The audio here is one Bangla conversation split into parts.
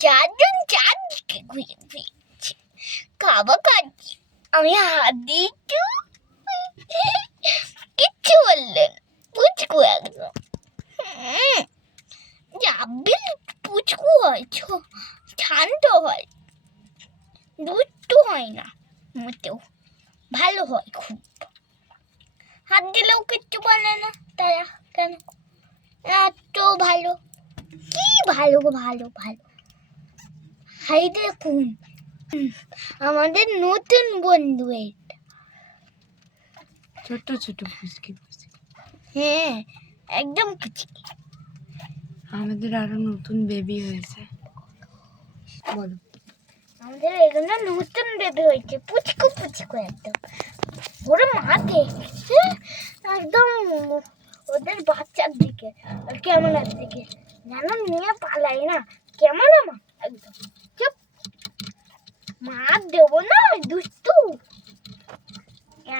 চারজন চারদিকে ঘুরে ফিরছে, খাবার খাচ্ছি। আমি হাত দিয়ে কিচ্ছু বললেন, পুচকু একদম। জাবিল পুচকু হয়, শান্ত হয়, দুষ্টু হয় না মোটেও, ভালো হয় খুব। হাত দিলেও কিচ্ছু বলে না তারা। কেন? এত ভালো, কি ভালো ভালো ভালো। হাই দেখুন আমাদের নতুন বন্ধু এটা। ছোট ছোট পুচকি পুচকি। হ্যাঁ একদম পুচকি। আমাদের আরো নতুন বেবি হয়েছে। বলো, আমাদের এখানে নতুন বেবি হয়েছে, পুচকু পুচকু একদম। ওরা মা দেখছে একদম ওদের বাচ্চার দিকে আর ক্যামেরার দিকে, যেন নিয়ে পালাই না। ক্যামেরা মা একদম চুপ, মা দেবো না, দুষ্টু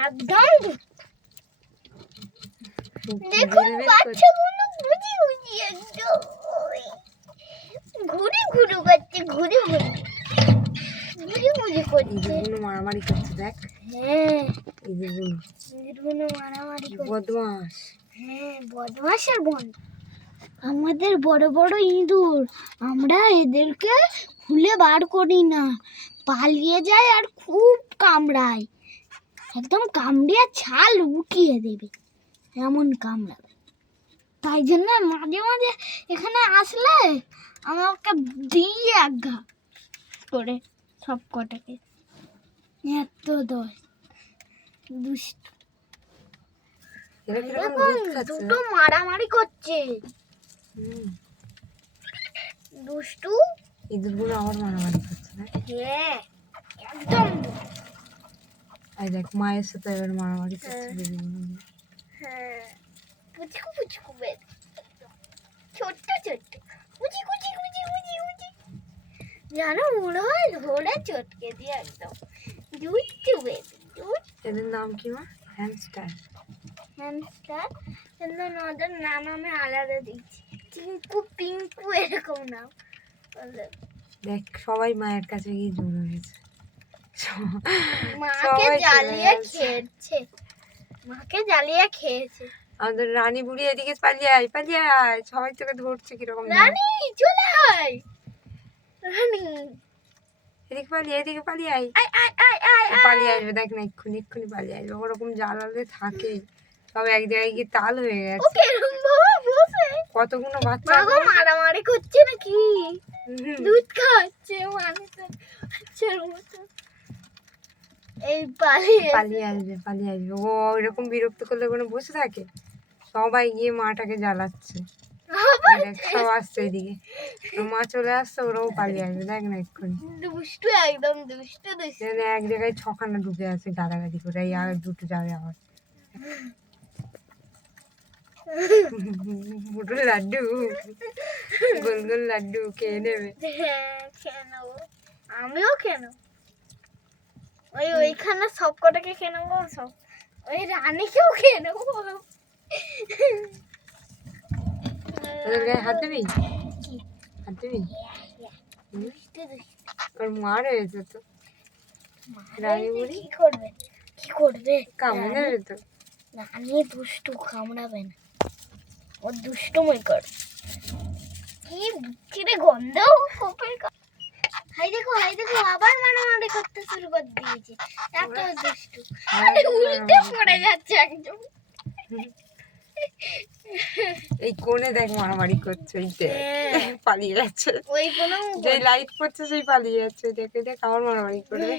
একদম দুষ্টু। দেখুন বাচ্চাগুলো বুঝি বুঝি একদম ঘুরে ঘুরে করছে, ঘুরে ঘুরে ঘুরে ঘুরে করছে। ইঁদুরগুলো মারামারি করছে দেখ। হ্যাঁ ইঁদুরগুলো মারামারি করছে। বদমাস। হ্যাঁ বদমাসের বোন। আমাদের বড় বড় ইঁদুর, আমরা এদেরকে খুলে বার করি না, পালিয়ে যায় আর খুব কামড়ায়, একদম কামড়িয়ে ছাল উঠিয়ে দেবে, এমন কামড়াবে। তাই জন্য মাঝে মাঝে এখানে আসলে আমাকে দিয়ে এক ঘা করে সব কটাকে। এত দশ দুষ্ট। দুটো মারামারি করছে। দুষ্টু ইঁদুরগুলো আবার মারামারি করছে না? হ্যাঁ একদম। এই দেখ মায়ের সাথে এবার মারামারি করছে বেবিগুলো। হ্যাঁ পুচকু পুচকু বেবি, ছোট্ট ছোট্ট কুচি কুচি কুচি কুচি কুচি, জানো মনে হয় ধরে চটকে দিয়ে একদম দুষ্টু বেবি। এদের নাম কি মা? হ্যামস্টার। হ্যামস্টার কিন্তু ওদের নাম আমি আলাদা দিচ্ছি, টিঙ্কু পিঙ্কু এরকম নাম। দেখ সবাই মায়ের কাছে গিয়ে জড়ো হয়েছে, মাকে জ্বালিয়ে খেয়েছে, মাকে জ্বালিয়ে খেয়েছে। আমাদের রানী বুড়ি এদিকে পালিয়ে আয় পালিয়ে আয়, সবাই তোকে ধরছে কিরকম। রানী চলে আয়, রানী এদিকে পালিয়ে এদিকে পালিয়ে আয়। আয় আয় আয় আয় পালিয়ে আসবে দেখ না, এক্ষুনি এক্ষুনি পালিয়ে আসবে। ওরকম জ্বালালে থাকে, সব এক জায়গায় গিয়ে তাল হয়ে ও গেছে। কেরম ভাবে বসে কতগুলো বাচ্চা মাগো মারামারি করছে নাকি, দুধ খাচ্ছে মানুষের মতো। এই পালিয়ে পালিয়ে আসবে পালিয়ে আসবে। ও এরকম বিরক্ত করলে কোনো বসে থাকে? সবাই গিয়ে মাটাকে জ্বালাচ্ছে। দেখ সব আসছে এদিকে, মা চলে আসছে, ওরাও পালিয়ে আসবে দেখ না এক্ষুনি। দুষ্টু একদম দুষ্টু দুষ্টু। এক জায়গায় ছখানা ঢুকে আছে গাদাগাদি করে, এই আর দুটো যাবে আবার। মোটর লাড্ডু, গোল গোল লাড্ডু খেয়ে নেবে। হ্যাঁ খেয়ে নেবো, আমিও খেয়ে নেবো। ওইখানে সব কটাকে খেয়ে নেবো, সব ওই রানীকেও খেয়ে নেবো। ওদের গায়ে হাত দিবি? হাত দিবি? ওর মার হয়েছে তো, রানী বুড়ি কি করবে কি করবে, কামড়ে নেবে তো। রানী দুষ্টু, কামড়াবে না, ও দুষ্টুমই কর। কি বিচ্ছিরি গন্ধ কোপের। হাই দেখো আবার মারামারি করতে শুরু করে দিয়েছে, এত দুষ্টু। উল্টে পড়ে যাচ্ছে একদম। এই কোণে দেখ মারামারি করছে, এই দেখ পালিয়ে যাচ্ছে। ওই কোনো যে লাইট পড়ছে সেই পালিয়ে যাচ্ছে, দেখে দেখ আবার মারামারি করবে।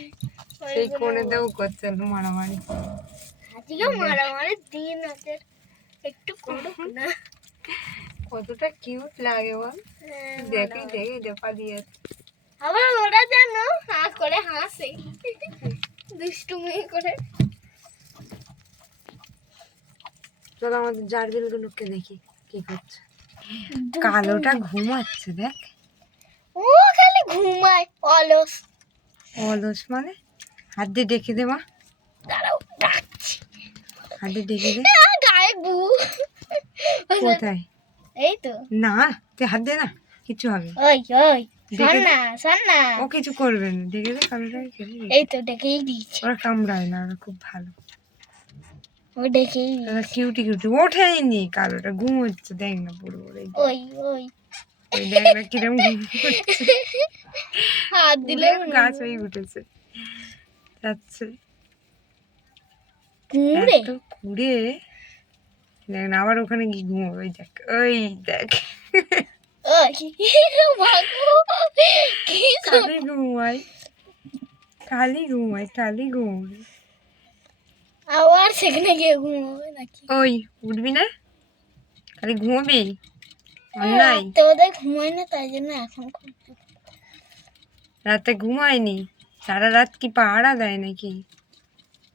সেই কোণেতেও করছে মারামারি। আজকে মারামারি দিন আছে, একটু করুক না। কতটা কিউট লাগে বল, দেখেই দেখে পালিয়ে যাচ্ছে। আবার ওরা যেন হা করে হাসে, দুষ্টুমি করে। চলো আমাদের জারবিল গুলোকে দেখি কি করছে। কালোটা ঘুমাচ্ছে দেখ, ও খালি ঘুমায় অলস। অলস মানে? হাত দিয়ে ডেকে দে মা, দাঁড়াও ডাকছি, হাত দিয়ে ডেকে দে। গায়ে গু কোথায়? এই তো। না তুই হাত দে না, কিছু হবে না। ওই ওই শোন দেখে না শোন না, ও কিছু করবে না, দেখে দে কালোটাকে খেলে রেখে। এই তো ডেকেই দিয়েছে, ওরা কামড়ায় না, ওরা খুব ভালো, ও ডেকেই ওরা দিয়েছে। Cutie cutie. ওঠেনি কালোটা, ঘুম হচ্ছে, দেখ না পুরো ওই ওই ওই ওই দেখ না কিরম ঘুম হচ্ছে, হাত দিলে গাছ হয়ে উঠেছে, যাচ্ছে কুড়ে এত কুড়ে। দেখ না আবার ওখানে গিয়ে ঘুমাবে, ওই দেখ ওই দেখ ওই ভাগো কি খালি ঘুমাই, খালি ঘুমাই, খালি ঘুমাই। আবার সেখানে গিয়ে ঘুমাবে নাকি? ওই উঠবি না, খালি ঘুমাবি, অন্যায়। রাতে ওদের ঘুমায় না, তাই জন্য এখন করতে। রাতে ঘুমায়নি, সারা রাত কি পাহারা দেয় নাকি?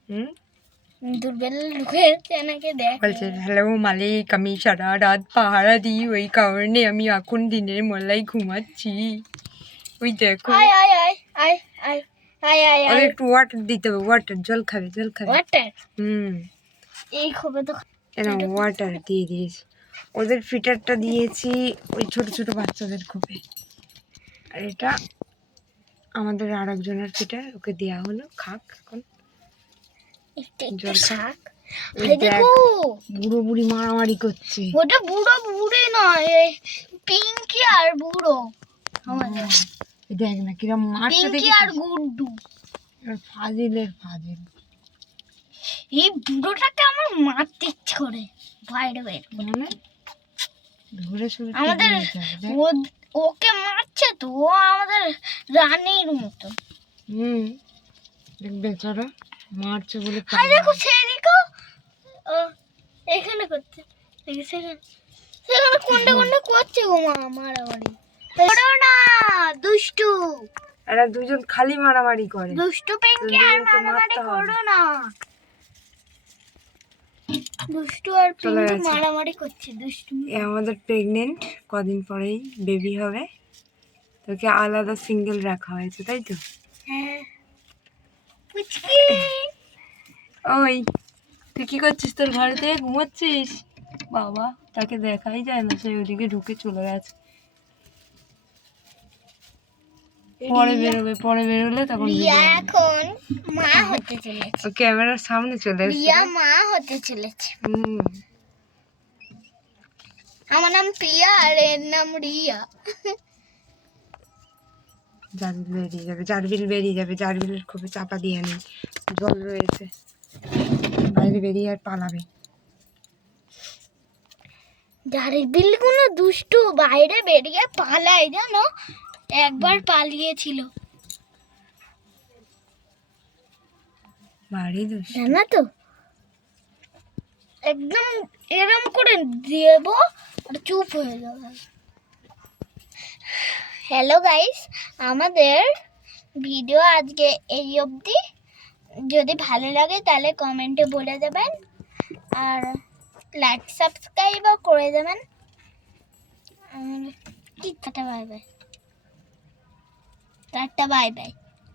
হুম, দুর্বেলা ঢুকে যাচ্ছে নাকি দেখ। বলছে হ্যালো মালিক, আমি সারা রাত পাহারা দিই, ওই কারণে আমি এখন দিনের বেলায় ঘুমাচ্ছি। ওই দেখো, আয় আয় আয় আয় আয় আয় আয় ওদের আয় একটু ওয়াটার দিতে হবে, ওয়াটার, জল খাবে, জল খাবে। ওয়াটার হুম, এই খবর তো এরকম ওয়াটার দিয়ে দিয়েছি। ওদের ফিটারটা দিয়েছি ওই ছোট ছোট বাচ্চাদের খোপে, আর এটা আমাদের আর একজনের ফিটার, ওকে দেয়া হলো, খাক এখন একটু জল খা। শাক। ওই আরে দেখ দেখো, বুড়ো বুড়ি মারামারি করছে। ওটা বুড়ো বুড়ি নয়, এই পিঙ্কি আর বুড়ো আমাদের, এই দেখ না কিরম মারছে, পিঙ্কি আর দেখি গুড্ডু। ফাজিলের ফাজিল। এই বুড়োটাকে আমার মারতে ইচ্ছে করে বাইরে বের করে। মানে ধরে শুরু আমাদের ওকে মারছে তো, ও আমাদের রানীর মতো। হুম, দেখ বেচারা মারছে বলে আর দেখো সেদিকে এখানে করছে, সেখানে সেখানে কোনটা কোনটা করছে গো মা মারামারি। করো না দুষ্টু, এরা দুজন খালি মারামারি করে, দুষ্টু পিঙ্কি আর দুজনকে মারামারি মারতে হবে। করো না। দুষ্টু আর চলে পিঙ্কি গেছে। মারামারি করছে, দুষ্টু। এ আমাদের প্রেগনেন্ট, কদিন পরেই বেবি হবে, তোকে আলাদা সিঙ্গেল রাখা হয়েছে, তাই তো? হ্যাঁ পুচকি। ওই তুই কি করছিস, তোর ঘরে থেকে ঘুমাচ্ছিস? বাবা, তাকে দেখাই যায় না, সে ওদিকে ঢুকে চলে গেছে। পরে বেরোবে, পরে বেরোলে তখন রিয়া এখন মা হতে চলেছে, ও ক্যামেরার সামনে চলে এসেছে। রিয়া মা হতে চলেছে। হুম, আমার নাম প্রিয়া আর এর নাম রিয়া। জারবিল বেরিয়ে যাবে, জারবিল বেরিয়ে যাবে, জারবিলের খুবই চাপা দিয়ে নেই, জল রয়েছে, বাইরে বেরিয়ে আর পালাবে। জারবিল গুলো দুষ্টু, বাইরে বেরিয়ে পালায় জানো, একবার পালিয়েছিল বাড়ি দুষ্ট। জানা তো, একদম এরম করে দেব আর চুপ হয়ে যাবে। হ্যালো গাইস, আমাদের ভিডিও আজকে এই অবধি। যদি ভালো লাগে তাহলে কমেন্টে বলে দেবেন, আর লাইক সাবস্ক্রাইবও করে দেবেন। আর কি tata bye bye, tata bye bye.